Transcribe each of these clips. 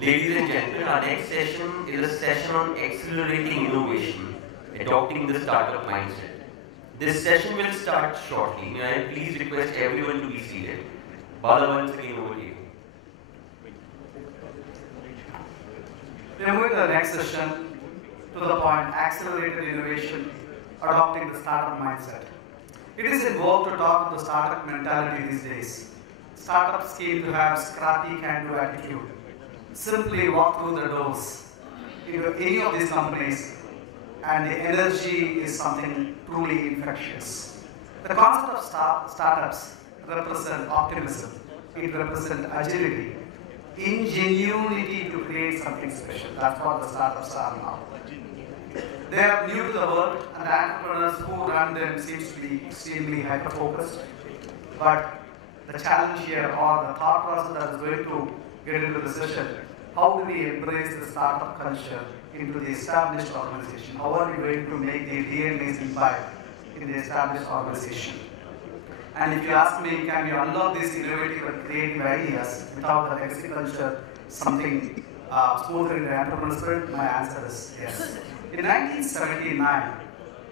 Ladies and gentlemen, our next session is a session on accelerating innovation, adopting the startup mindset. This session will start shortly. May I please request everyone to be seated. Bala, once again over to you. We are moving to the next session to the point accelerated innovation, adopting the startup mindset. It is in vogue to talk of the startup mentality these days. Startups seem to have scrappy can-do attitude. Simply walk through the doors into any of these companies and the energy is something truly infectious. The concept of startups represent optimism. It represents agility, ingenuity to create something special. That's what the startups are now. They are new to the world, and the entrepreneurs who run them seems to be extremely hyper-focused. But the challenge here, or the thought process that is going to get into the session, how do we embrace the startup culture into the established organization? How are we going to make the DNAs imbibe in the established organization? And if you ask me, can we unlock these innovative and creative ideas without the legacy culture, something smoother in the entrepreneurial spirit? My answer is yes. In 1979,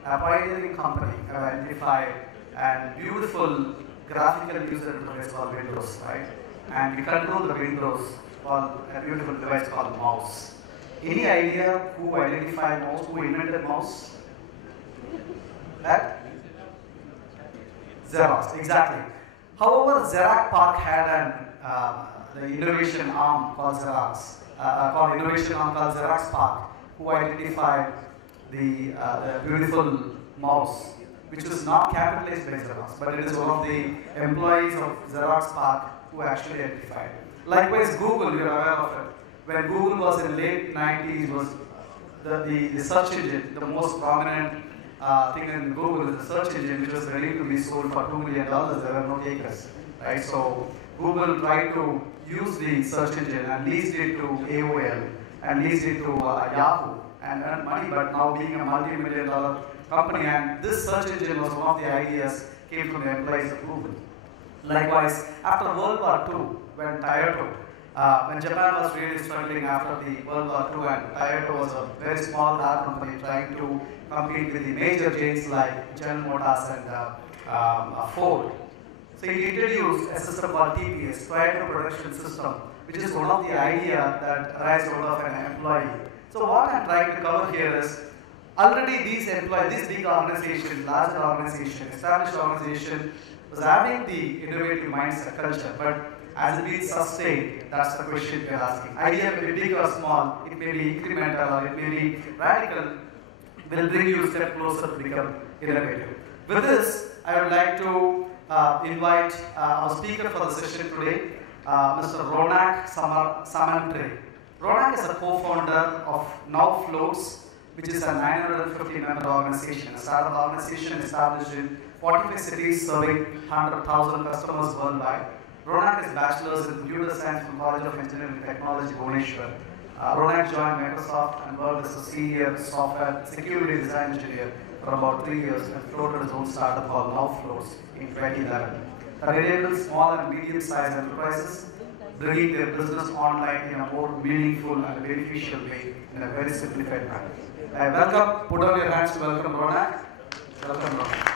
a pioneering company identified a beautiful graphical user interface called Windows, right? And we control the Windows called a beautiful device called mouse. Any idea who identified mouse, who invented mouse? That? Xerox, exactly. However, Xerox PARC had the innovation arm called Xerox, Xerox PARC, who identified the beautiful mouse, which was not capitalized by Xerox, but it is one of the employees of Xerox PARC who actually identified. Likewise, Google, you're aware of it. When Google was in the late 90s, was the search engine, the most prominent thing in Google is the search engine, which was ready to be sold for $2 million. There were no takers, right? So Google tried to use the search engine and leased it to AOL and leased it to Yahoo and earned money, but now being a multi-million-dollar company, and this search engine was one of the ideas came from the employees of Google. Likewise, after World War II, when Toyota, when Japan was really struggling after the World War II, and Toyota was a very small car company trying to compete with the major chains like General Motors and Ford. So he introduced a system called TPS, Toyota Production System, which is one of the ideas that arises out of an employee. So what I'm trying to cover here is, already these employees, this big organization, larger organization, established organization, was having the innovative mindset culture, but as it is sustained, that's the question we are asking. Idea may be big or small, it may be incremental or it may be radical, will bring you a step closer to become innovative. With this, I would like to invite our speaker for the session today, Mr. Ronak Samantri. Ronak is a co-founder of Now Floats, which is a 950-member organization, a startup organization established in 45 cities serving 100,000 customers worldwide. Ronak is bachelor's in computer science from College of Engineering and Technology, Bhubaneswar. Ronak joined Microsoft and worked as a senior software security design engineer for about 3 years and floated his own startup called Now Floats in 2011. That enables small and medium-sized enterprises bringing their business online in a more meaningful and beneficial way in a very simplified manner. I welcome, put on your hands to welcome Ronak. Welcome, Ronak.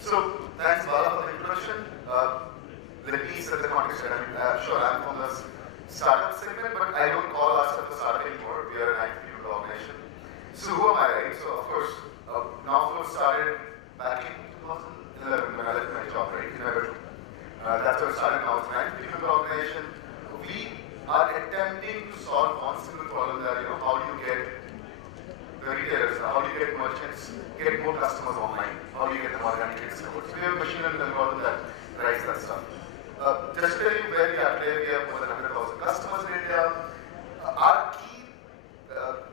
So, thanks Bala for the introduction. Let me set the context. I'm sure I'm from the startup segment, but I don't call ourselves a startup anymore. We are an IT organization. So who am I, right? So of course, Now Floats started back in 2011 when I left my job, right? In my bedroom. That's where it started. Now it's an IT organization. We are attempting to solve one simple problem that, how do you get the retailers, how do you get merchants, get more customers online? How do you get them organically discovered? So we have a machine learning algorithm that drives that stuff. Just to tell you where we are today, we have more than 100,000 customers in India. Our key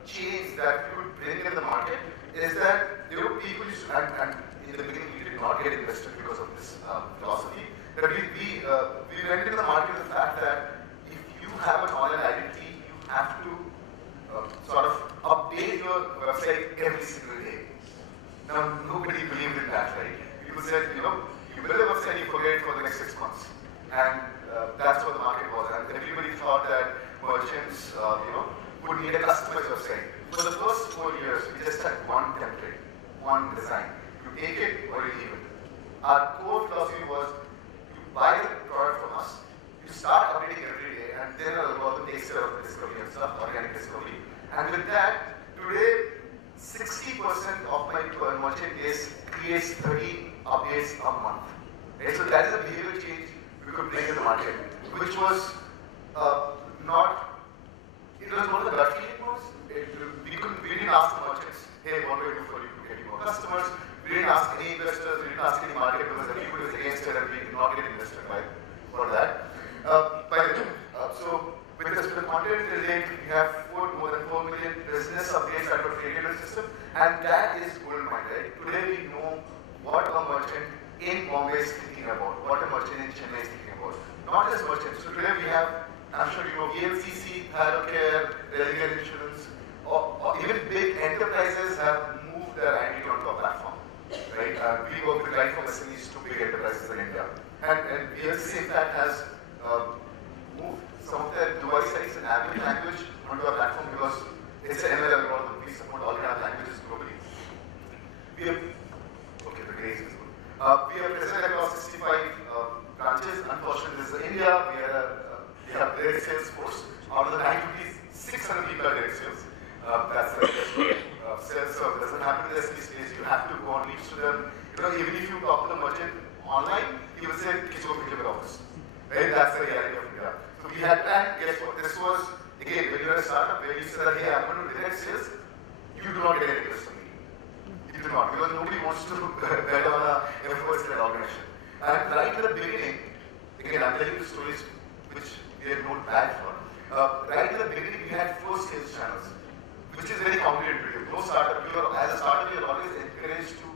change that we would bring in the market is that there were people used to, and in the beginning we did not get invested because of this philosophy, that we went into the market with the fact that if you have an online identity, you have to sort of update your website every single day. that, right? People said, you build a website, you forget it for the next 6 months. And that's what the market was. And everybody thought that merchants, would need a customized website. For the first 4 years, we just had one template, one design. You take it or you leave it. Our core philosophy was, you buy the product from us, you start updating every day, and then the algorithm takes care of the discovery and stuff, organic discovery. And with that, today, 60% of my merchant base creates 30 updates a month. Right? So that is a behavior change we could bring in the market, which was it was one of the gut feeling was, we didn't ask the merchants, hey, what do I do for you to get you more customers? We didn't ask any investors, we didn't ask any market because everybody was against it and we did not get invested for that. So with respect to content till date, we have more than 4 million business updates that were created in the system, and that is gold mine, right? Today we know what a merchant in Bombay is thinking about, what a merchant in Chennai is thinking about. Not just merchants. So today we have, I'm sure you know, VLCC, Tharocare, Reliance Insurance, or even big enterprises have moved their identity onto our platform, right? We work with right from SMEs to big enterprises in India. And VLCC in fact has moved some of their Dubai sites in Arabic language onto our platform because it's an ML algorithm. We support all kind of languages globally. We are present across 65 branches. Unfortunately, this is India. We have direct sales force. Out of the 950, 600 people are direct sales. That's the sales. So it doesn't happen in the SME space. You have to go and reach to them. Even if you talk to the merchant online, he will say, "Kisko picture office." Right? That's the reality of India. So we had planned. Guess what? This was again when you're a startup where you say that, "Hey, I'm going to direct sales." You do not get any business from me. You do not, because nobody wants to bet on a first-led organization. And right at the beginning, again, I'm telling you stories which we are not bad for. Right at the beginning, we had 4 sales channels, which is very counterintuitive. No startup, as a startup, you are always encouraged to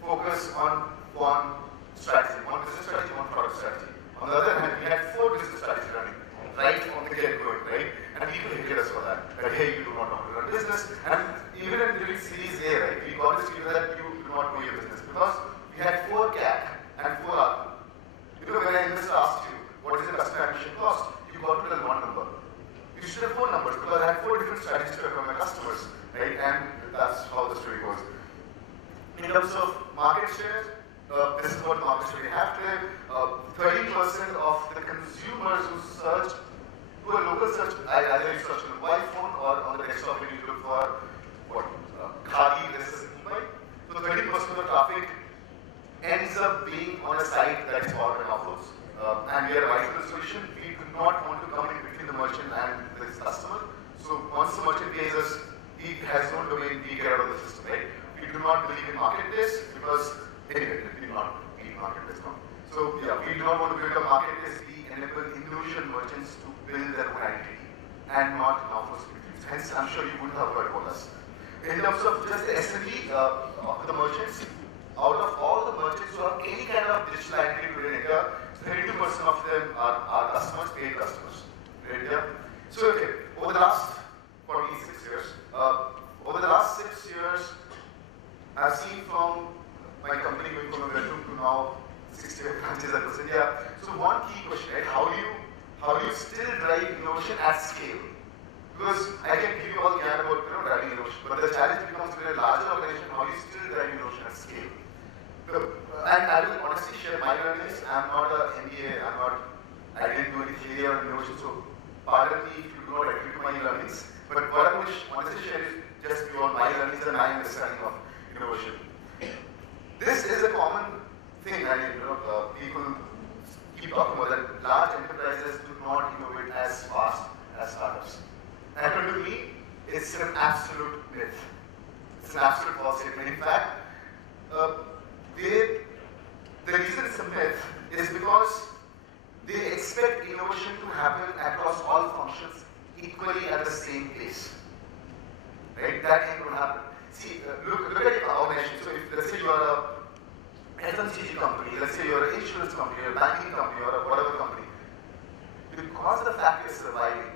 focus on one strategy, one business strategy, one product strategy. On the other hand, we had 4 business strategies running, right from the get-go, right? And people hated us for that. That, hey, you do not know how to run business. And even during Series A, right, we got this feeling that you do not know your business because we had 4 CAC and 4 ARPU. When an investor asked you, what is the customer acquisition cost, you got to tell one number. You should have 4 numbers because I had 4 different strategies to acquire my customers, right? And that's how the story goes. In terms of market share, this is what market share we have today. 30% of the consumers who search, who are local search, either you search on a mobile phone or on the desktop when you look for khadi dresses in Mumbai. So 30% of the traffic ends up being on a site that is powered by offloads. And we are a white label solution. We do not want to come in between the merchant and the customer. So once the merchant pays us, he has no domain, we get out of the system, right? We do not believe in marketplace because anyway, we do not need marketplace now. So yeah, we do not want to build a marketplace. We enable Indonesian merchants to build their own identity and not offload solutions. Hence, I'm sure you wouldn't have heard about us. In terms of just the SME of the merchants, out of all the merchants who have any kind of digital identity today in India, 32% of them are customers, paid customers. Right? Yeah? So okay, over the last 46 years, I've seen from my company going from a bedroom to now 68 branches across India. So one key question, right? How do you still drive innovation at scale? Because I can give you all the yarn about driving innovation, but the challenge becomes with a larger organization, how do you still drive innovation at scale? And I will honestly share my learnings. I'm not an MBA, I didn't do any theory on innovation, so pardon me if you do not agree to my learnings. But what I will honestly share is just beyond my learnings and my understanding of innovation. This is a common thing, people keep talking about that large enterprises do not innovate as fast as startups. And to me, it's an absolute myth. It's an absolute false statement. In fact, the reason it's a myth is because they expect innovation to happen across all functions equally at the same pace. Right? That ain't going to happen. See, look at your organization. So if, let's say you are an FMCG company, let's say you're an insurance company, or a banking company, or a whatever company, because the fact is surviving,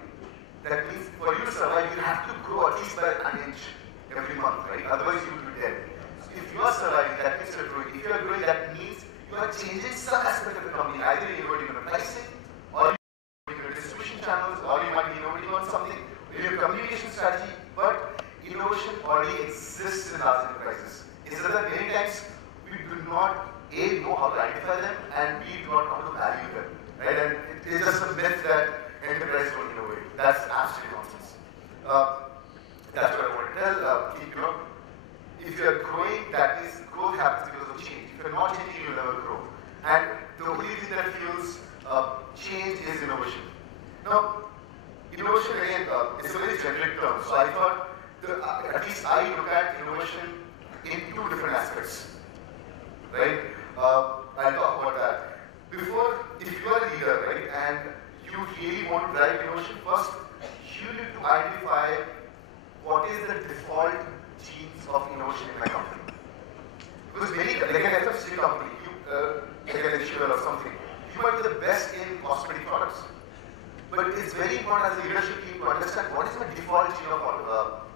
that means for you to survive, you have to grow at least by an inch every month, right? Otherwise, you will be dead. So if you are surviving, that means you're growing. If if you are growing, that means you are changing some aspect of the company. Either you're innovating on pricing, or you're innovating on distribution channels, or you might be innovating on something in your communication strategy. But innovation already exists in large enterprises. It's that many times we do not A, know how to identify them, and B, do not know how to value them. Right? And it is just a myth that enterprises don't innovate. That's absolutely nonsense. That's what I want to tell. If you are growing, that means growth happens because of change. If you're not changing, you'll never grow. And the only thing that fuels change is innovation. Now, innovation again is a very generic term. So I thought, at least I look at innovation in two different aspects. Right? I'll talk about that. Before, if you are a leader, right, and you really want to drive innovation, first you need to identify what is the default genes of innovation in my company. Because many, like an FMCG company, like an insurer or something, you might be the best in cosmetic products. But it's very important as a leadership team to understand what is my default gene of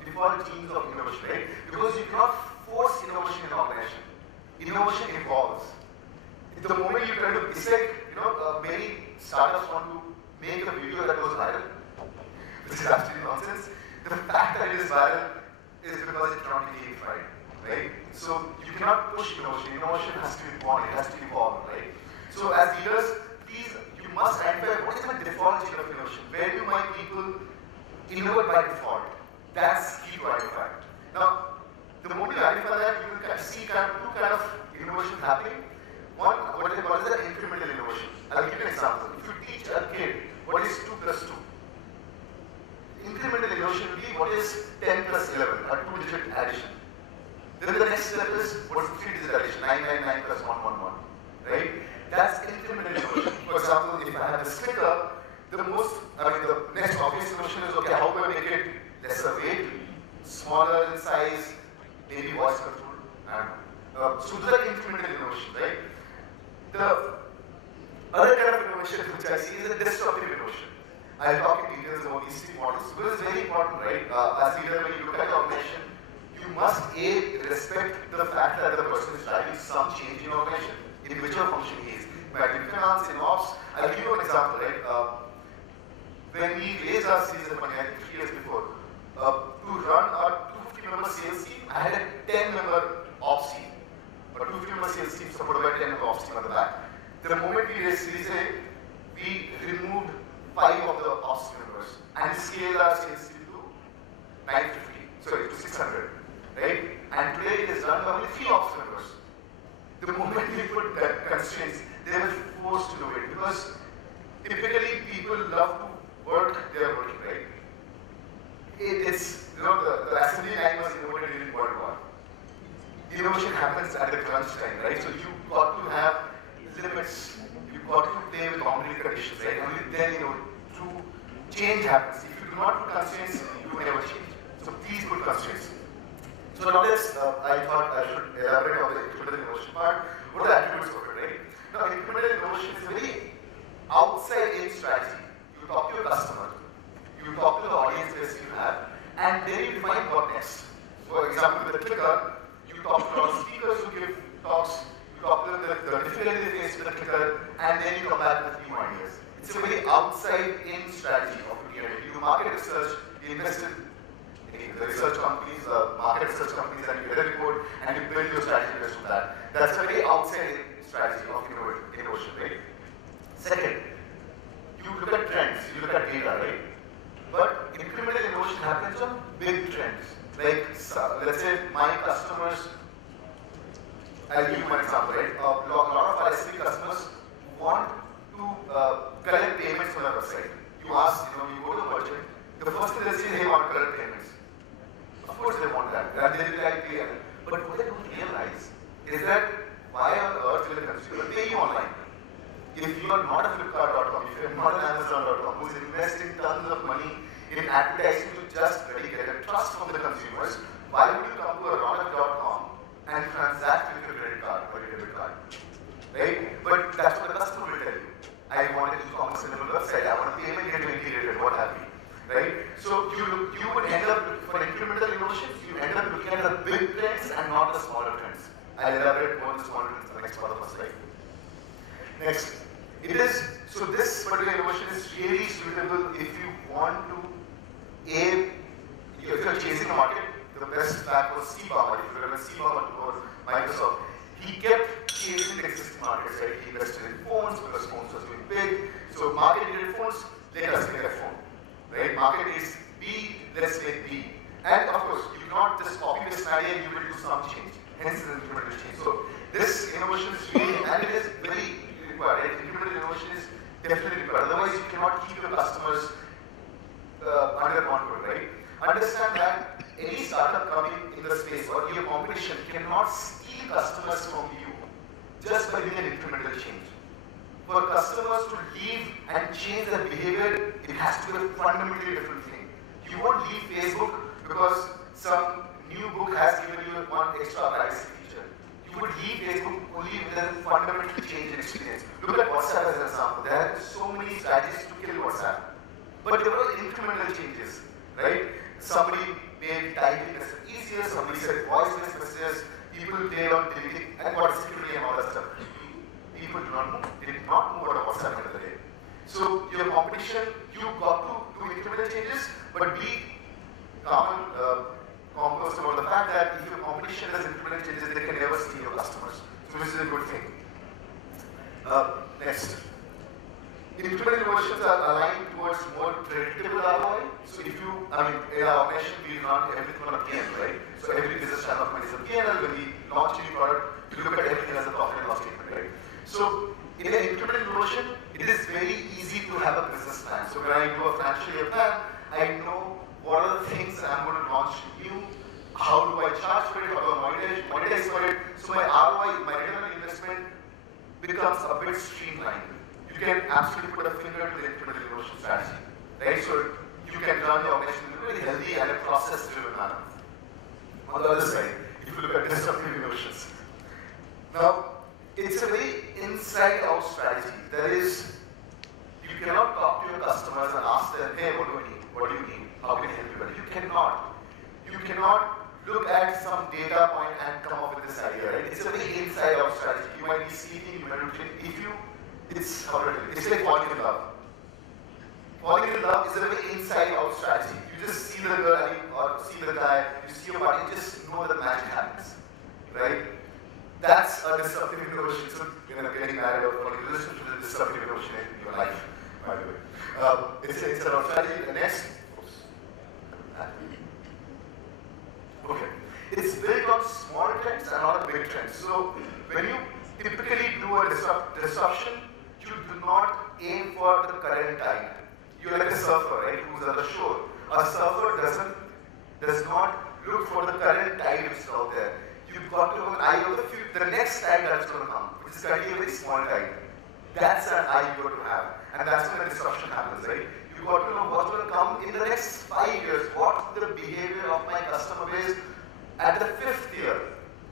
default genes of innovation, right? Because you cannot force innovation in an organization. Innovation evolves. The moment you try to, it's like, many startups want to make a video that goes viral, which is actually nonsense. The fact that it is viral is because it cannot be gamified, right? So you cannot push innovation. Innovation has to be born, it has to evolve, right? So as leaders, please, you must identify what is my default gene of innovation. Where do my people innovate by default? That's key to identify. Now, the moment you identify that, you will see two kind of innovations happening. One, what is the incremental innovation? I'll give you an example. If you teach a kid what is 2 plus 2, incremental innovation will be what is 10 plus 11, a 2-digit addition. Then the next step is what is 3-digit addition, 999 plus 111, right? That's incremental innovation. For example, if I have this clicker, the next obvious innovation is, okay, how do I make it lesser weight, smaller in size, maybe voice control, and so those are incremental innovation, right? The other kind of innovation which I see is a disruptive innovation. I'll talk in details about these 3 models because it's very important, right? As a leader, when you look at the organization, you must A, respect the fact that the person is driving some change in the organization, in whichever function he is. It might be finance, in ops. I'll give you an example, right? When we raised our series of money, I think 3 years before, to run our 250-member sales team, I had a 10-member ops team. A 250-member sales team supported by 10-member ops team at the back. The moment we raised Series A, we removed 5 of the ops members and scaled our sales team to 600, right? And today it is run by only 3 ops members. The moment we put that constraints, they were forced to innovate because typically people love to work, they are working, right? It's, the assembly line was innovated during World War. Innovation happens at the crunch time, right? So you've got to have limits. You've got to play with boundary conditions, right? Only then, true change happens. If you do not put constraints, you will never change. So please put constraints. So now I thought I should elaborate on the incremental innovation part. What are the attributes of it, right? Now, incremental innovation is a very outside-in strategy. You talk to your customer, you talk to the audience base you have, and then you define what next. For example, with the clicker, you talk to our speakers who give talks, you talk to them the difficulty they face with the clicker, and then you come back with new ideas. It's a very outside-in strategy of looking at it. You do market research, you invest in the research companies, market research companies, and you get a report, and you build your strategy based on that. That's a very outside-in strategy of innovation, right? Second, you look at trends, you look at data, right? But incremental innovation happens on big trends. Like, let's say my customers, I'll give you one example, right? A lot of our SME customers want to collect payments on our website. You ask, you go to the merchant, the first thing they say, hey, I want to collect payments. Of course they want that, and they will like pay. But what they don't realize is that why on earth will a consumer pay you online? If you are not a Flipkart.com, if you are not an Amazon.com, who is investing tons of money in advertising to just really get a trust from the consumers, why would you come to a Ronak.com and transact with your credit card or your debit card? Right? But that's what the customer will tell you. I want an e-commerce enabled website, I want a payment gateway integrated, what have you. Right? So you would end up, for incremental innovations, you end up looking at the big trends and not the smaller trends. I'll elaborate more on this one in the next part of our slide. Next, so this particular innovation is really suitable if you want to, if you're chasing a market. The best back was Steve Ballmer. If you remember Steve Ballmer or Microsoft, he kept chasing the existing markets, right? He invested in phones because phones was doing big. So market needed phones, let us make a phone, right? Market is B, let's make B. And of course, you cannot just copy this idea, you will do some change. Hence the incremental change. So this innovation is really, and it is very required. Right? Incremental innovation is definitely required. Otherwise, you cannot keep your customers under control, right? Understand that any startup coming in the space or your competition cannot steal customers from you just by doing an incremental change. For customers to leave and change their behavior, it has to be a fundamentally different thing. You won't leave Facebook because some new book has given you one extra privacy feature. You would leave Facebook only with a fundamental change in experience. Look at WhatsApp as an example. There are so many strategies to kill WhatsApp. But there were incremental changes, right? Somebody made typing easier, somebody said voice-based messages, people did on deleting, and got security and all that stuff. People did not move out of WhatsApp end of the day. So your competition, you got to do incremental changes, but be composed about the fact that if your competition does incremental changes, they can never steal your customers. So this is a good thing. Next. Incremental innovations are aligned towards more predictable ROI. So if you, in our organization, we run everything on a P&L, right? So every business channel is a P&L. When we launch a new product, we look at everything as a profit and loss statement, right? So in an incremental innovation, it is very easy to have a business plan. So when I do a financial year plan, I know what are the things that I'm going to launch new, how do I charge for it, how do I monetize for it. So my ROI, my return on investment becomes a bit streamlined. You can absolutely put a finger to the incremental innovation strategy, right? So you can run your organization in a very healthy and a process-driven manner. On the other side, if you look at disruptive innovations, now it's a very inside-out strategy. You cannot talk to your customers and ask them, hey, what do you need? What do you need? How can I help you better? You cannot. You cannot look at some data point and come up with this idea, right? It's a very inside-out strategy. You might be sleeping, you might be it's like falling in love. Falling in love is a very inside-out strategy. You just see the girl or see the guy, you see your body, you just know that magic happens, right? That's a disruptive innovation. So, getting married or falling in relationship is a disruptive innovation in your life, by the way. It's an inside-out strategy. The next, okay, it's built on small trends and not big trends. So, when you typically do a disruption, you do not aim for the current tide. You're like a surfer, right, who's on the shore. A surfer does not look for the current tide which is out there. You've got to have an eye of the next tide that's going to come, which is going to be a very small tide. That's an eye you've got to have. And that's when the disruption happens, right? You've got to know what's going to come in the next 5 years. What's the behavior of my customer base at the 5th year,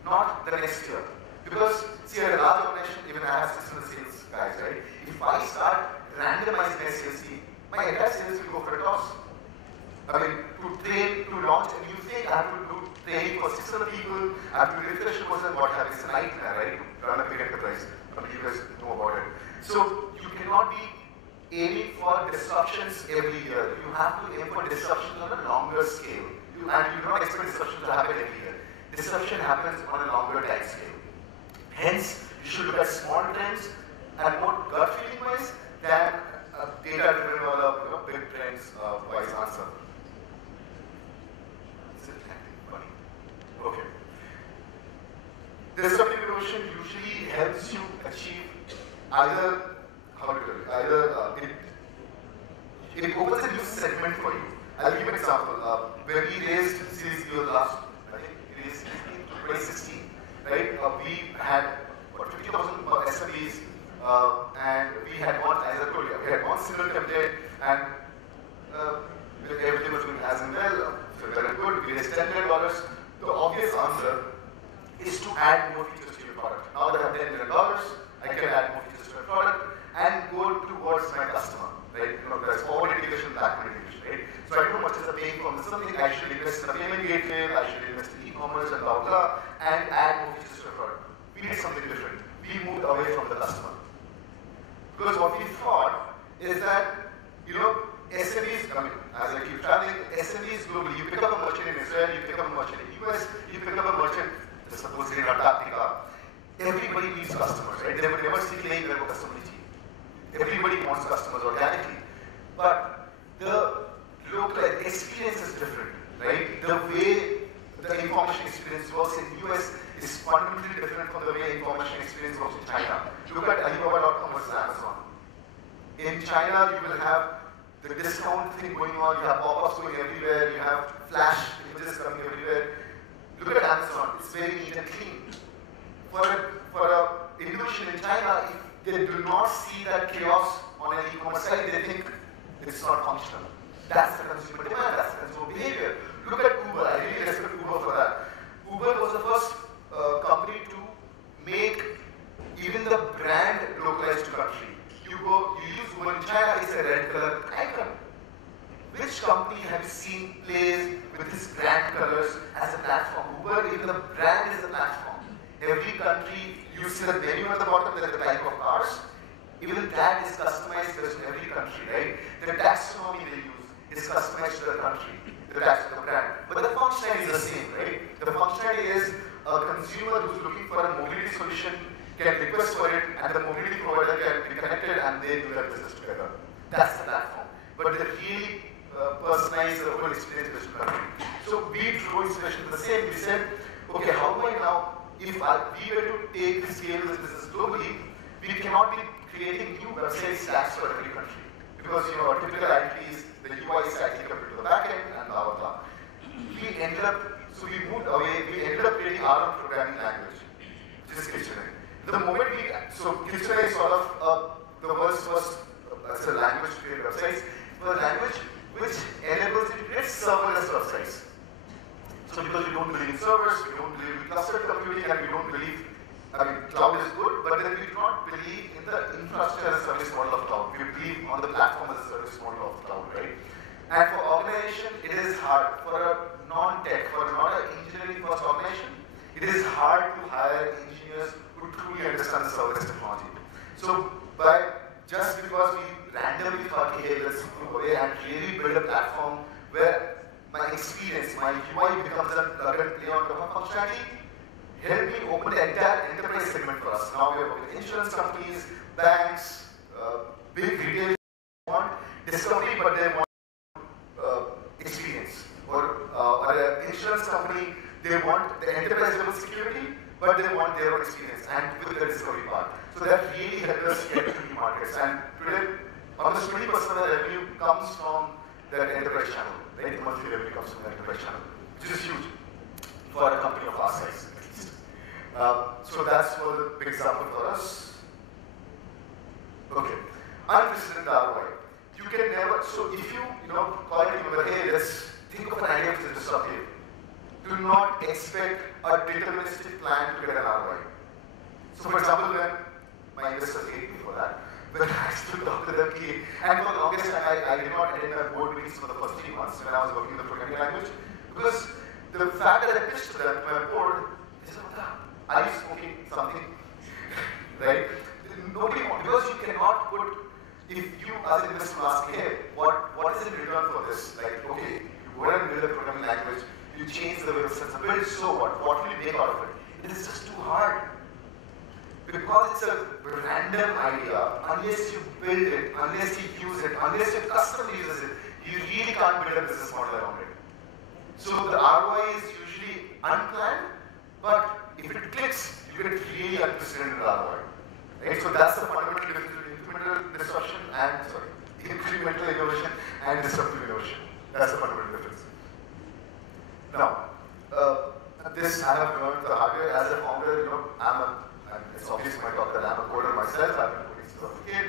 not the next year. Because, see, at a large organization, even I have 600 sales guys, right? If I start randomizing my sales team, my entire sales will go for a toss. To train, to launch a new thing, I have to do training for 600 people, I have to refresh the person, what happens? It's a nightmare, right? To run a big enterprise. You guys know about it. So, you cannot be aiming for disruptions every year. You have to aim for disruptions on a longer scale. And you do not expect disruption to happen every year. Disruption happens on a longer time scale. Hence, you should look at small trends and more gut feeling wise than data-driven or big trends wise answer. Is it acting funny? Okay. Disruptive innovation usually helps you achieve either it opens a new segment for you. I'll give an example. When we raised Series B last, I think it is 2016. Right? We had 50,000 SMEs and we had one, as I told you, we had one single template and everything was going as well, so very good. We raised $10 million. The obvious answer is to add more features to your product. Now that I have $10 million, I can add more features to my product and go towards my customer. Right? There's forward integration, backward integration. right? So I don't know what is the paying for something. I should invest in a payment gateway, I should invest in e-commerce and blah, blah, and add more features to the product. We did something different. We moved away from the customer. Because what we thought is that, SMEs, as I keep traveling, SMEs globally, you pick up a merchant in Israel, you pick up a merchant in the US, you pick up a merchant, suppose in Antarctica, everybody needs customers, right? They would never see playing where customer is. Everybody wants customers organically. But the local experience is different, right? The way the information experience works in the US is fundamentally different from the way information experience works in China. Look at Alibaba.com versus Amazon. In China, you will have the discount thing going on, you have pop-ups going everywhere, you have flash images coming everywhere. Look at Amazon, it's very neat and clean. For an innovation in China, if they do not see that chaos on an e-commerce site, they think it's not functional. That's the consumer demand, that's the consumer behavior. Look at Uber, I really respect Uber for that. Uber was the first company to make even the brand localized to country. You use Uber in China, it's a red color icon. Which company have you seen plays with this brand colors as a platform? Uber, even the brand is a platform. Every country, you see the menu at the bottom, there's the type of cars. Even that is customized based on every country, right? The taxonomy they use is customized to the country, the brand. But the functionality is the same, right? The functionality is a consumer who's looking for a mobility solution can request for it, and the mobility provider can be connected, and they do that business together. That's the platform. But they really personalize the whole experience based on country. So we drew inspiration to the same. We said, okay, how do I now, if we were to take the scale of this business globally, we cannot be creating new website stacks for every country. Because, a typical IT is the UI is tightly coupled to the backend and blah, blah, blah. We ended up creating our own programming language, which is Kitchener. The moment Kitchener is sort of the world's first language to create websites, but a language which enables you to create serverless websites. So because we don't believe in servers, we don't believe in clustered computing, and we don't believe, cloud is good, but then we do not believe in the infrastructure as a service model of cloud. We believe on the platform as a service model of cloud, right? And for organization, it is hard. For a non-tech, for not an engineering-first organization, it is hard to hire engineers who truly understand the serverless technology. So just because we randomly thought, hey, let's go away and really build a platform where my experience, my UI becomes a plug and play on top of functionality, help me open the entire enterprise segment for us. Now we are working with insurance companies, banks, big retailers want discovery, but they want experience. Or an insurance company, they want the enterprise level security, but they want their own experience and with the discovery part. So that really helped us get to new markets. And today, almost 20% of the revenue comes from that enterprise channel. Right? The monthly revenue comes from the enterprise channel, which is huge for a company of our size, at least. So that's one big example for us. Okay. Unprecedented ROI. You can never, so if you, call it, hey, let's think of an idea which is disruptive. Do not expect a deterministic plan to get an ROI. So for example, when my investors hate me for that, when I stood talk to them, and for the longest time, I did not attend my board meetings for the first 3 months when I was working in the programming language, because the fact that I pitched to them, to my board, they said, are you smoking something? Right? Nobody wants, because you cannot put, if you as an investor ask, hey, what is in return for this? Like, okay, you go and build a programming language, you change the way of sense of build, so what? What will you make out of it? It is just too hard. Because it's a random idea, unless you build it, unless you use it, unless your customer uses it, you really can't build a business model around it. So the ROI is usually unplanned, but if it clicks, you get really unprecedented ROI. Right? So that's the fundamental difference between incremental innovation and disruptive innovation. That's the fundamental difference. Now, this I have learned the hard way. As a founder, it's obvious in my talk that I'm a coder myself. I've been coding since I was a kid.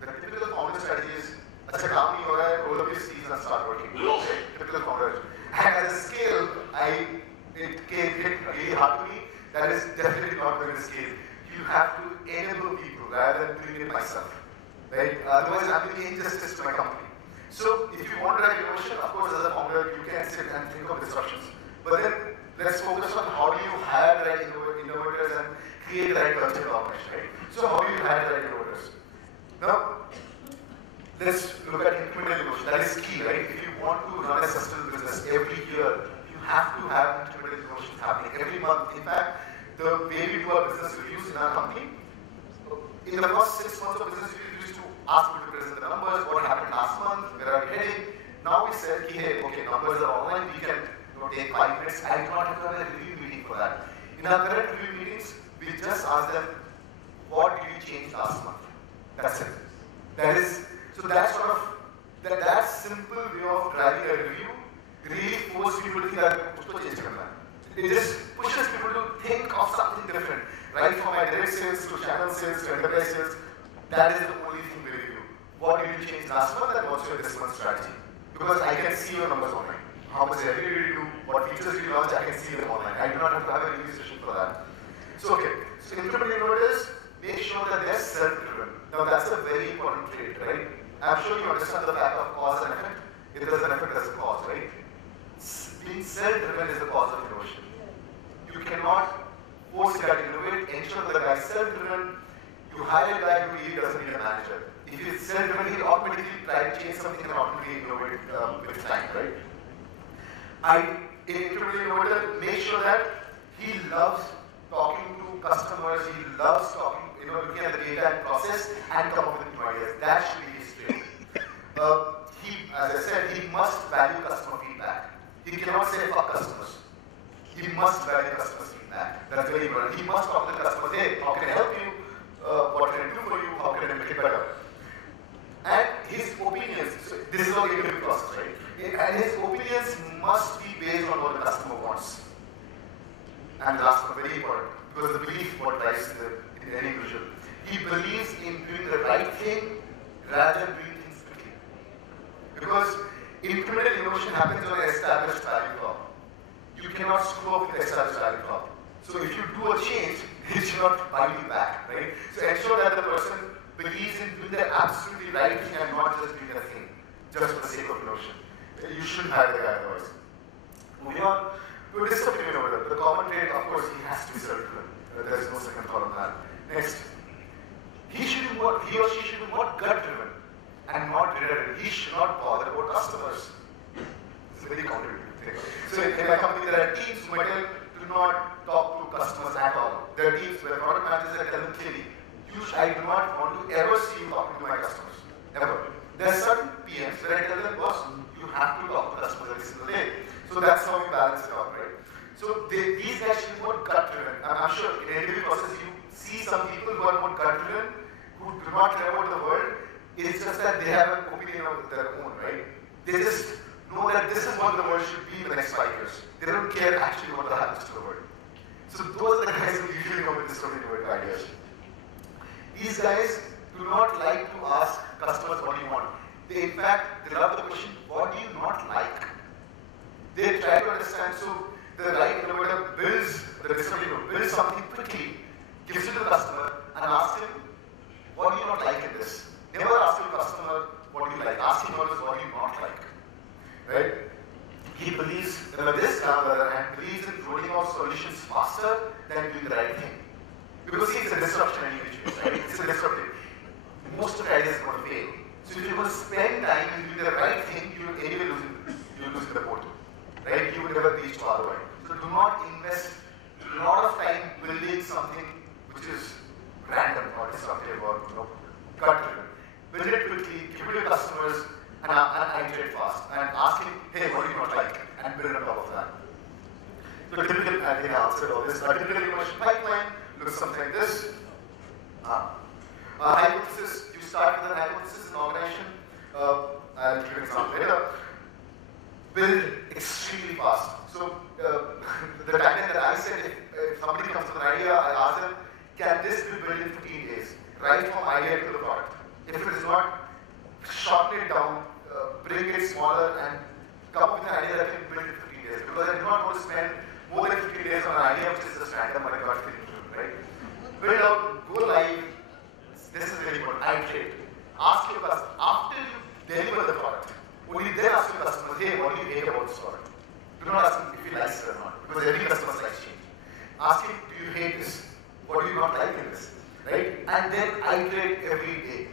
The typical founder strategy is, काम नहीं हो रहा है, roll up your sleeves and start working. Okay, typical founder. And at a scale, it hit really hard to me. That is definitely not going to scale. You have to enable people rather than doing it myself. Right? Otherwise, I'm doing injustice to my company. So if you want to drive innovation, of course, as a founder, you can sit and think of disruptions. But then let's focus on how do you hire the right innovators and create the right culture in the organization, right? So how do you hire the right innovators? Now, let's look at incremental innovation. That is key, right? If you want to run a sustainable business every year, you have to have incremental innovations happening every month. In fact, the way we do our business reviews in our company, in the first 6 months of business reviews, we used to ask people to present the numbers, what happened last month, where are we heading. Now we said, hey, okay, numbers are online, we can take 5 minutes. I do not have to have a review meeting for that. In our current review meetings, we just ask them, what did you change last month? That's it. That is, so that's sort of, that simple way of driving a review really forces people to think that kuch to change karna hai. It just pushes people to think of something different, right? From my direct sales to channel sales to enterprise sales, that is the only thing we review. What did you change last month and what's your this month's strategy? Because I can see your numbers online. How much revenue did you do? What features did you launch? I can see them online. I do not have to have a review session for that. So okay, so incremental innovators, make sure that they're self-driven. Now that's a very important trait, right? I'm sure you understand the fact of cause and effect. If there's an effect, there's a cause, right? Being self-driven is the cause of innovation. You cannot force a guy to innovate, ensure that the guy is self-driven. You hire a guy who really doesn't need a manager. If he's self-driven, he'll automatically try to change something and automatically innovate with time, right? In incremental innovator, make sure that he loves talking to customers, he loves talking, looking at the data and process and come up with new ideas. That should be his strength. As I said, he must value customer feedback. He cannot say fuck customers. He must value customer feedback. That's very important. He must talk to the customers, hey, how can I help you? What can I do for you? How can I make it better? And his opinions, so this is all the interview process, right? And his opinions must be based on what the customer wants. And the last one, very important, because the belief what drives in any individual. He believes in doing the right thing rather than doing things quickly. Because incremental innovation happens on an established value prop. You cannot screw up with the established value prop. So if you do a change, it should not bite you back, right? So ensure that the person believes in doing the absolutely right thing and not just doing a thing, just for the sake of innovation. You shouldn't hire the guy otherwise. Moving on to a disruptive innovator. The common trait, of course, he has to be self-driven. There is no second thought on that. Next, he or she should be more gut-driven and not data-driven. He should not bother about customers. It's a very counterintuitive thing. So in my company, there are teams who might tell, do not talk to customers at all. There are teams where product managers that tell them clearly, I do not want to ever see you talking to my customers. Ever. There are certain PMs where I tell them, boss, you have to talk to customers every single day. So that's how we balance it out, right? So these guys should be more gut-driven. I'm sure in the interview process you see some people who are more gut-driven, who do not care about the world. It's just that they have an opinion of their own, right? They just know that this is what the world should be in the next 5 years. They don't care actually what happens to the world. So those are the guys who usually come with this sort of innovative ideas. These guys do not like to ask customers what do you want. They, in fact, they love the question, what do you not like? They try to understand, so the right innovator builds something quickly, gives it to the customer, and asks him, what do you not like in this? Never ask your customer, what do you like? Ask him always, what do you not like? Right? He believes, this guy on the other hand, believes in rolling out solutions faster than doing the right thing. Because see, it's a disruption anyway, right? It's a disruptive. Most of the ideas are going to fail. So if you're going to spend time in doing the right thing, you will anyway lose the boat. Right? You will never reach to ROI. So do not invest a lot of time building something which is random or disruptive or gut-driven. Build it quickly, give it to your customers, and iterate fast. And ask him, hey, what do you not like? And build on top of that. So a typical, I think I answered all this. A typical innovation pipeline looks something like this. Hypothesis, you start with an hypothesis in an organization. I'll give you an example later. Build extremely fast. So the timeline that I said, if somebody comes with an idea, I ask them, can this be built in 15 days? Right from idea to the product. If it is not, shorten it down, bring it smaller, and come up with an idea that can build in 15 days. Because I do not want to spend more than 15 days on an idea which is just random or I got feeling to, right? Build out, go live. This is very important. Iterate. Ask your customer, after you deliver the product, Only then ask your customers, hey, what do you hate about this product? Do not ask him if he likes it or not, because every customer likes change. Ask him, do you hate this? What do you not like in this? Right? And then iterate every day.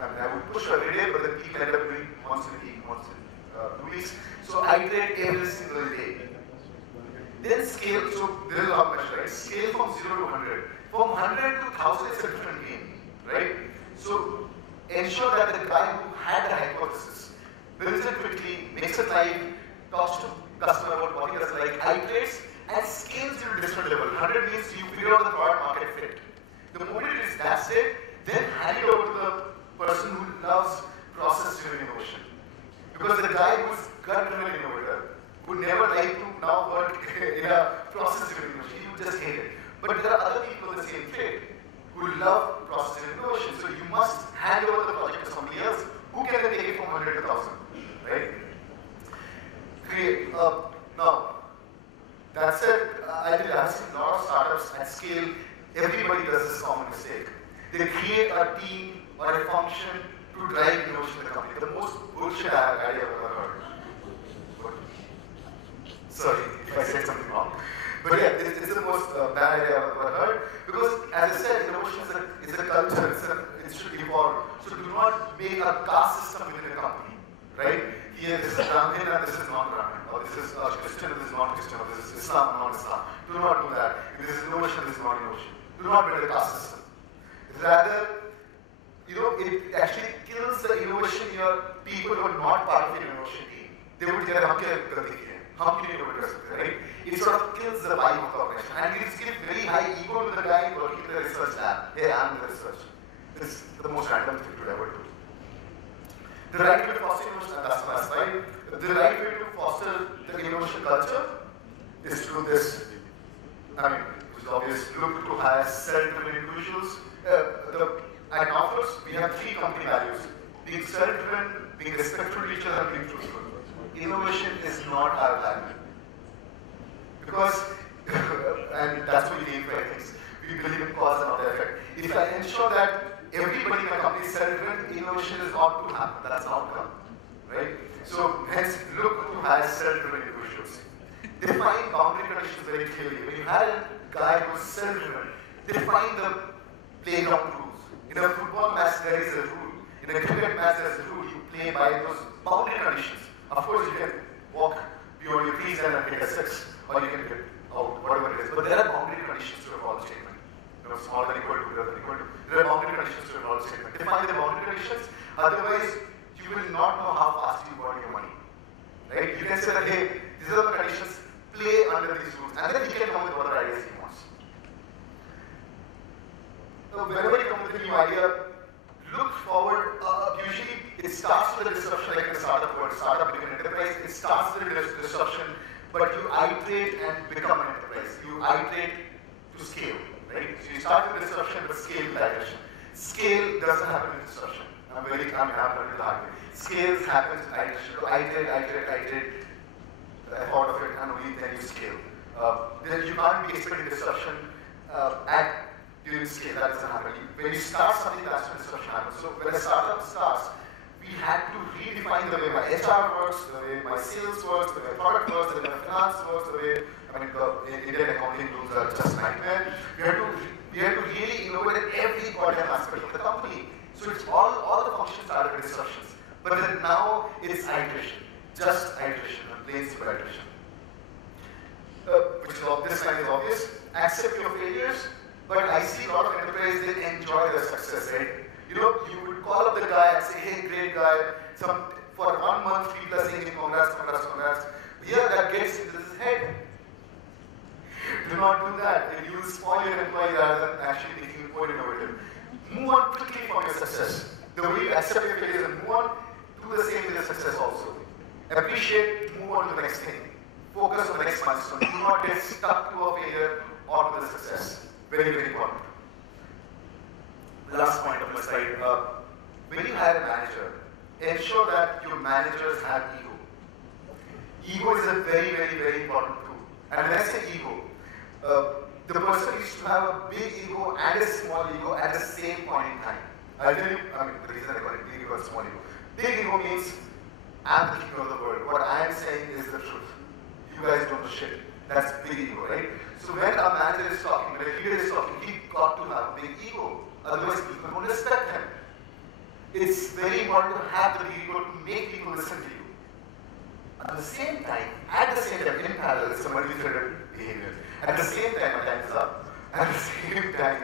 I mean, I would push every day, but then people end up doing once in a week, once in 2 weeks. So iterate every single day. Then scale, so this is how much, right? Scale from 0 to 100. From 100 to 1000 is a different game, right? So ensure that the guy who had the hypothesis builds it quickly, makes it live, talks to customer about what he does like, iterates, and scales to a different level. 100 means you figure out the product market fit. The moment it is that state, then hand it over to the person who loves process-driven innovation. Because the guy who's gut-driven innovator would never like to now work in a process-driven innovation. He would just hate it. But there are other people in the same trade who love process-driven innovation. So you must hand over the project to somebody else who can then take it from 100 to 1000, right? Create. Now, that said, I think I've seen a lot of startups at scale. Everybody does this common mistake. They create a team or a function to drive innovation in the company. The most bullshit idea I've ever heard. Sorry if I said something wrong. But yeah, this is the most bad idea I've ever heard. Because as I said, innovation is a culture, it should evolve. So do not make a caste system within a company, right? Here, this is Brahmin and this is non-Brahmin. Or this is Christian and this is non-Christian. Or this is Islam and non-Islam. Do not do that. If this is innovation, this is non-innovation. Do not build a caste system. Rather, it actually kills the innovation in your people who are not part of the innovation team. They would get how can you innovate, right? It sort of kills the vibe of the organization. And it gives very high ego to the guy working in the research lab. Hey, I'm in the research. This is the most random thing to ever do. The right way to foster innovation, and that's my slide. The right way to foster the innovation culture is to do this. I mean, which is obvious. Look to hire self-driven individuals. At Knoffers, we have 3 company values: being self-driven, being respectful to each other, and being truthful. Innovation is not our value. Because, and that's what we aim for things. We believe in cause and not the effect. If I ensure that everybody in my company is self-driven, innovation is not to happen. That's not come, right? So hence, look to hire self-driven individuals. Define boundary conditions very clearly. When you hire a guy who is self-driven, define the playground rules. In a football match, there is a rule. In a cricket match, there is a rule. You play by those boundary conditions. Of course, you can walk beyond your trees and take a 6, or you can get out, whatever it is. But there are boundary conditions to a ball statement. Smaller than equal to, greater than equal to. There are boundary conditions to a ball statement. Define the boundary conditions. Otherwise, you will not know how fast you earn your money. Right? You can say that, hey, these are the conditions. Play under these rules, and then he can come with whatever ideas he wants. So whenever you come with a new idea, look forward. Usually, it starts with a disruption, like in the startup world, startup become an enterprise. It starts with a disruption, but you iterate and become an enterprise. You iterate to scale, right? So you start with disruption, but scale with iteration. Scale doesn't happen with disruption. I've learned it the hard way. Scale happens with iteration. So iterate. Out of it, and only then you scale. Then you can't be expecting disruption during scale. That doesn't happen. When you start something, that's when disruption happens. So when a startup starts, we had to redefine the way my HR works, the way my sales works, the way product works, the way my finance works, the way the Indian accounting rules are just a nightmare. We had to really innovate in every goddamn aspect of the company. So it's all the functions started with disruptions. But then now it's iteration, just iteration. Plain simple iteration. Which is this line is obvious. Accept your failures, but I see a lot of enterprises, they enjoy their success, right? You would call up the guy and say, hey, great guy. For 1 month, people are saying, congrats. Here, that gets into his head. Do not do that. You will spoil your employee rather than actually making him more innovative. Move on quickly from your success. The way you accept your failures and move on, do the same with your success also. Appreciate, move on to the next thing. Focus on the next milestone. Do not get stuck to a failure or to the success. Very, very important. The last point of my slide. When you hire a manager, ensure that your managers have ego. Ego is a very, very, very important tool. And when I say ego, the person needs to have a big ego and a small ego at the same point in time. I'll tell you, the reason I call it big ego and small ego. Big ego means I'm the king of the world. What I am saying is the truth. You guys don't know shit. That's big ego, right? So when a manager is talking, when a leader is talking, he got to have a big ego. Otherwise, people won't respect him. It's very important to have the ego to make people listen to you. At the same time, in parallel, it's a multi-threaded behavior. At the same time, my time is up. At the same time,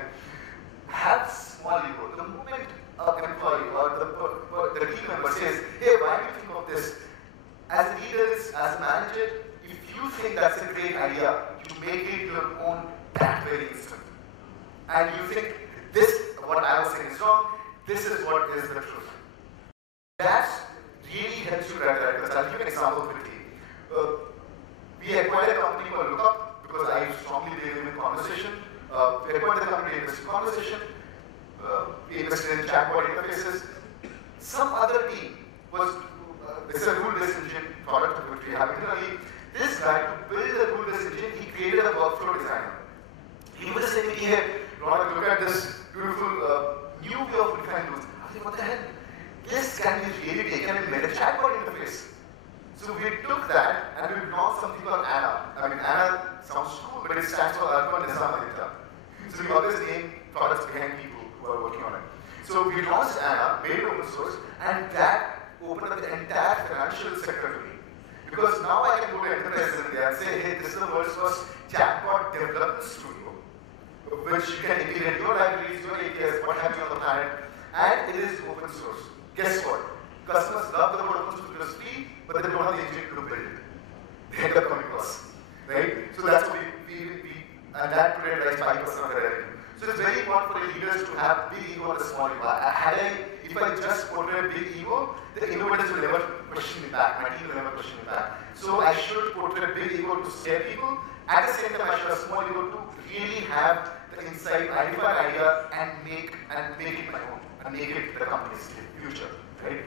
have small ego. The moment an employee or the team member says, hey, why do you think of this? As a leader, as a manager, if you think that's a great idea, you make it your own that very instant. And you think, what I was saying is wrong, this is what is the truth. That really helps you write that. Because I'll give you an example quickly. We acquired a company called Lookup because I strongly believe in conversation. We acquired the company, invested in conversation. We invested in chatbot interfaces. Some other team was, it's a rule-based engine product which we have internally. This guy, to build a rule-based engine, he created a workflow designer. He was just saying, hey, Ronak, look at this beautiful new way of defining rules. I was like, what the hell? This can be really taken and made a chatbot interface. So we took that and we launched something called Anna. I mean, Anna sounds cool, but it stands for Arpan Nizam Aditya. So we always name products behind people who are working on it. So we launched Anna, made it open source, and that opened up the entire financial sector to me. Because now I can go to enterprises in there and say, hey, this is the world's first chatbot development studio, which you can integrate your libraries, your APIs, what have you on the planet, and it is open source. Guess what? Customers love the word open source because it's free, but they don't have the engineering to build it. They end up coming to us, right? So that's what and that today drives 5% of the revenue. So it's very important for the leaders to have big ego and a small ego. If I just portray a big ego, the innovators will never question me back. My team will never question me back. So I should portray a big ego to scare people. At the same time, I should have a small ego to really have the insight, identify an idea, and make it my own, and make it the company's future, right?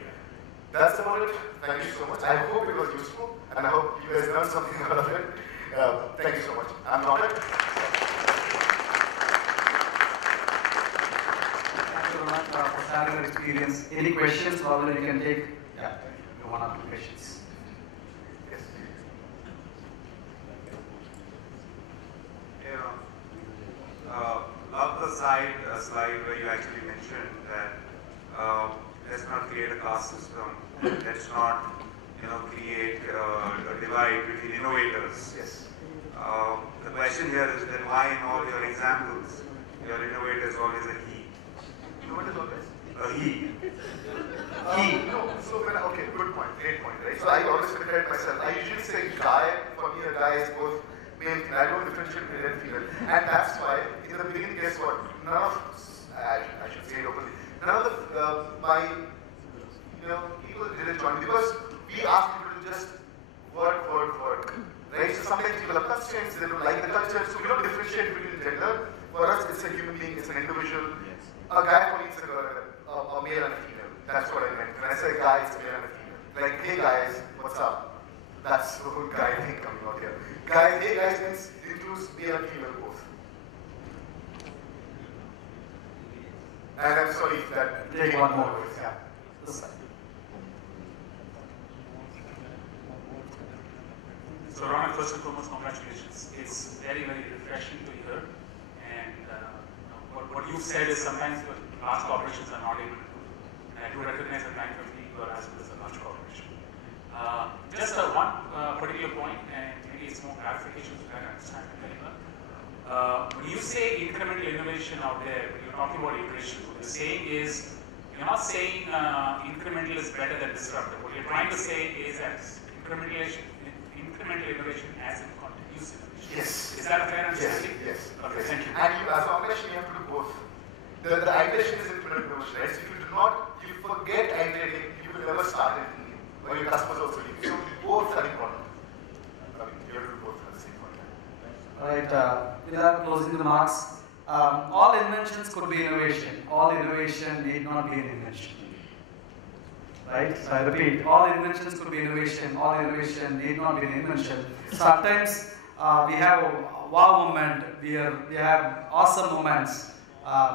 That's about it. Thank you so much. I hope it was useful, and I hope you guys learned something out of it. Thank you so much. I'm Robert. Thank you, Ronak, for sharing your experience. Any questions, probably you can take one or two questions. Yes. Love the slide where you actually mentioned that let's not create a caste system. Let's not, create a divide between innovators. Yes. The question here is then why in all your examples, your innovator is always a he? Innovators always? A he. No. So okay, good point, great point, right? So I always compare myself. I usually say guy. For me, a guy is both male and female. I don't differentiate male and female, and that's why in the beginning, guess what? None of I should say it openly. None of my people didn't join because we asked people to just work, right? So sometimes people have constraints, they don't like the culture, so we don't differentiate between gender. For us, it's a human being, it's an individual. A guy for me is a male and a female. That's what I meant. When I say guy, it's a male and a female. Like, hey guys, what's up? That's the whole guy thing coming out here. Hey guys means it includes male and female both. And I'm sorry if that. Take one more. Yeah. This side. So Ronak, first and foremost, congratulations. It's very, very refreshing to hear. And what you've said is sometimes large corporations are not able to do. And I do recognize that 950 you are as good as a large corporation. Just one particular point, and maybe it's more clarification so that I understand it very well. When you say incremental innovation out there, when you're talking about iteration, what you're saying is, you're not saying incremental is better than disruptive. What you're trying to say is that incremental innovation as in continuous innovation. Yes. Is that a fair understanding? Yes. Okay, yes. thank you. And you, as an organization, you have to do both. The iteration is incremental innovation, right? So if you do not, you forget iterating, you will never start anything new. Or your customers also leave. So both are important. You have to do both at the same point. All right, with our closing remarks, all inventions could be innovation. All innovation need not be an invention. Right? So I repeat, all inventions could be innovation. All innovation need not be an invention. Sometimes we have a wow moment. We have awesome moments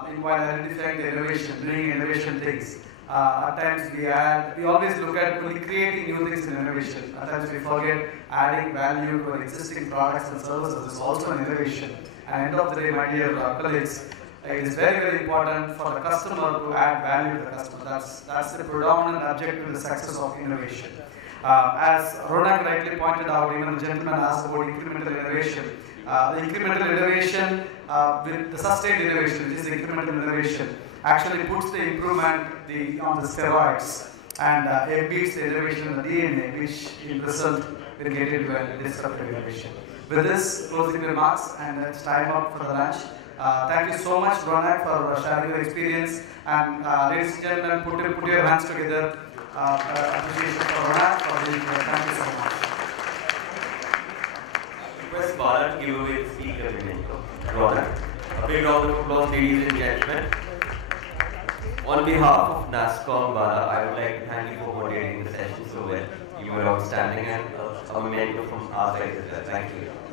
in while identifying the innovation, doing innovation things. At times we always look at only creating new things in innovation. At times we forget adding value to our existing products and services is also an innovation. And end of the day, my dear colleagues, it is very, very important for the customer to add value to the customer. That's the predominant objective in the success of innovation. As Ronak rightly pointed out, even the gentleman asked about incremental innovation. The incremental innovation with the sustained innovation, which is the incremental innovation, actually puts the improvement on the steroids and it beats the innovation in the DNA, which in result will get into a disruptive innovation. With this, closing remarks, and it's time up for the lunch. Thank you so much, Ronak, for sharing your experience. And ladies and gentlemen, put your hands together. Appreciation for Ronak for being here. Thank you so much. Request Bala to give away the speaker memento. Ronak. A big round of applause, ladies and gentlemen. On behalf of NASSCOM Bala, I would like to thank you for moderating the session so well. You were outstanding, and a memento from our side as well. Thank you.